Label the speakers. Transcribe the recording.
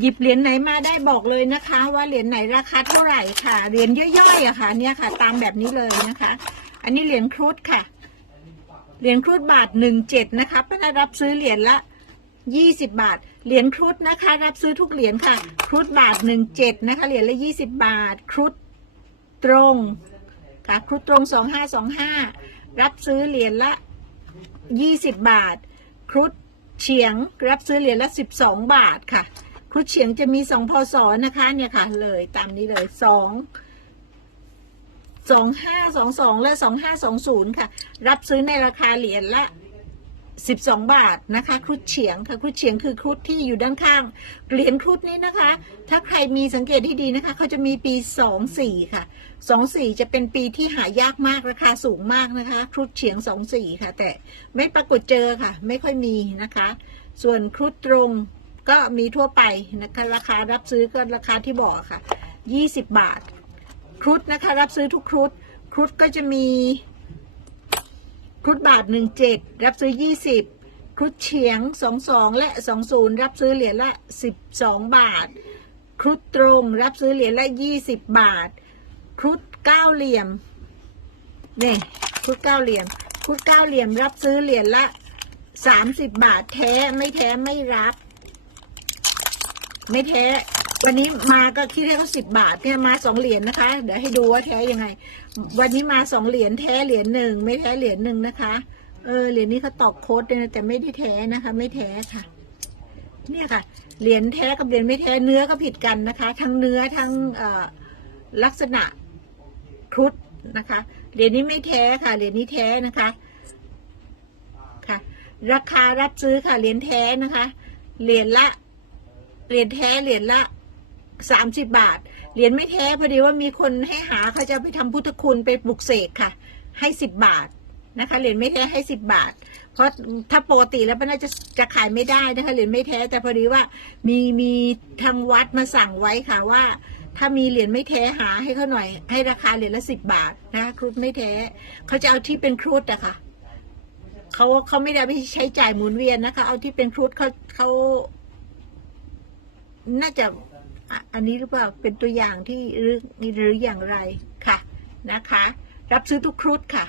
Speaker 1: หยิบเหรียญไหนมาได้บอกเลยนะคะ ว่าเหรียญไหนราคาเท่าไหร่ค่ะ เหรียญย่อยๆอะค่ะ เนี่ยค่ะ ตามแบบนี้เลยนะคะ อันนี้เหรียญครุฑค่ะ เหรียญครุฑบาทหนึ่งเจ็ดนะคะป้านารับซื้อเหรียญละยี่สิบบาท เหรียญครุฑนะคะ รับซื้อทุกเหรียญค่ะ ครุฑบาทหนึ่งเจ็ดนะคะ เหรียญละยี่สิบบาท ครุฑตรงค่ะ ครุฑตรงสองห้าสองห้ารับซื้อเหรียญละยี่สิบบาท ครุฑเฉียง รับซื้อเหรียญละสิบสองบาทค่ะ ครุฑเฉียงจะมีสองพศนะคะ เนี่ยค่ะ เลยตามนี้เลยสองสองห้าสองสองและสองห้าสองศูนย์ค่ะ รับซื้อในราคาเหรียญละสิบสองบาทนะคะ ครุฑเฉียงค่ะ ครุฑเฉียงคือครุฑที่อยู่ด้านข้าง เหรียญครุฑนี้นะคะ ถ้าใครมีสังเกตที่ดีนะคะเขาจะมีปีสองสี่ค่ะสองสี่จะเป็นปีที่หายากมากราคาสูงมากนะคะ ครุฑเฉียงสองสี่ค่ะ แต่ไม่ปรากฏเจอค่ะ ไม่ค่อยมีนะคะ ส่วนครุฑตรง ก็มีทั่วไปนะคะราคารับซื้อก็ราคาที่บอกค่ะยี่สิบบาท ครุฑนะคะ รับซื้อทุกครุฑครุฑก็จะมีครุฑบาทหนึ่งเจ็ดรับซื้อยี่สิบครุฑเฉียงสองสองและสองศูนย์รับซื้อเหรียญละสิบสองบาท ครุฑตรงรับซื้อเหรียญละยี่สิบบาท ครุฑเก้าเหลี่ยมนี่ครุฑเก้าเหลี่ยมครุฑเก้าเหลี่ยมรับซื้อเหรียญละสามสิบบาทแท้ไม่แท้ไม่รับ ไม่แท้ วันนี้มาก็คิดให้เขาสิบบาทเนี่ยมาสองเหรียญนะคะ เดี๋ยวให้ดูว่าแท้ยังไง วันนี้มาสองเหรียญแท้เหรียญหนึ่งไม่แท้เหรียญหนึ่งนะคะ เออเหรียญนี้เขาตอกโค้ดด้วยนะแต่ไม่ได้แท้นะคะ ไม่แท้ค่ะ เนี่ยค่ะ เหรียญแท้กับเหรียญไม่แท้เนื้อก็ผิดกันนะคะ ทั้งเนื้อทั้งลักษณะครุฑนะคะ เหรียญนี้ไม่แท้ค่ะ เหรียญนี้แท้นะคะค่ะ ราคารับซื้อค่ะเหรียญแท้นะคะ เหรียญละ เหรียญแท้เหรียญละสามสิบบาท เหรียญไม่แท้พอดีว่ามีคนให้หาเขาจะไปทำพุทธคุณไปปลุกเสกค่ะ ให้สิบบาทนะคะเหรียญไม่แท้ให้สิบบาท เพราะถ้าปกติแล้วมันน่าจะจะขายไม่ได้นะคะเหรียญไม่แท้แต่พอดีว่ามีมีทางวัดมาสั่งไว้ค่ะว่า ถ้ามีเหรียญไม่แท้หาให้เขาหน่อย ให้ราคาเหรียญละสิบบาทนะคะครุฑไม่แท้เขาจะเอาที่เป็นครุฑอะค่ะเขาเขาไม่ได้ไปใช้จ่ายหมุนเวียนนะคะ เอาที่เป็นครุฑเขาเขา น่าจะอันนี้หรือเปล่าเป็นตัวอย่างที่หรือหรืออย่างไรค่ะนะคะ รับซื้อทุกครุฑค่ะ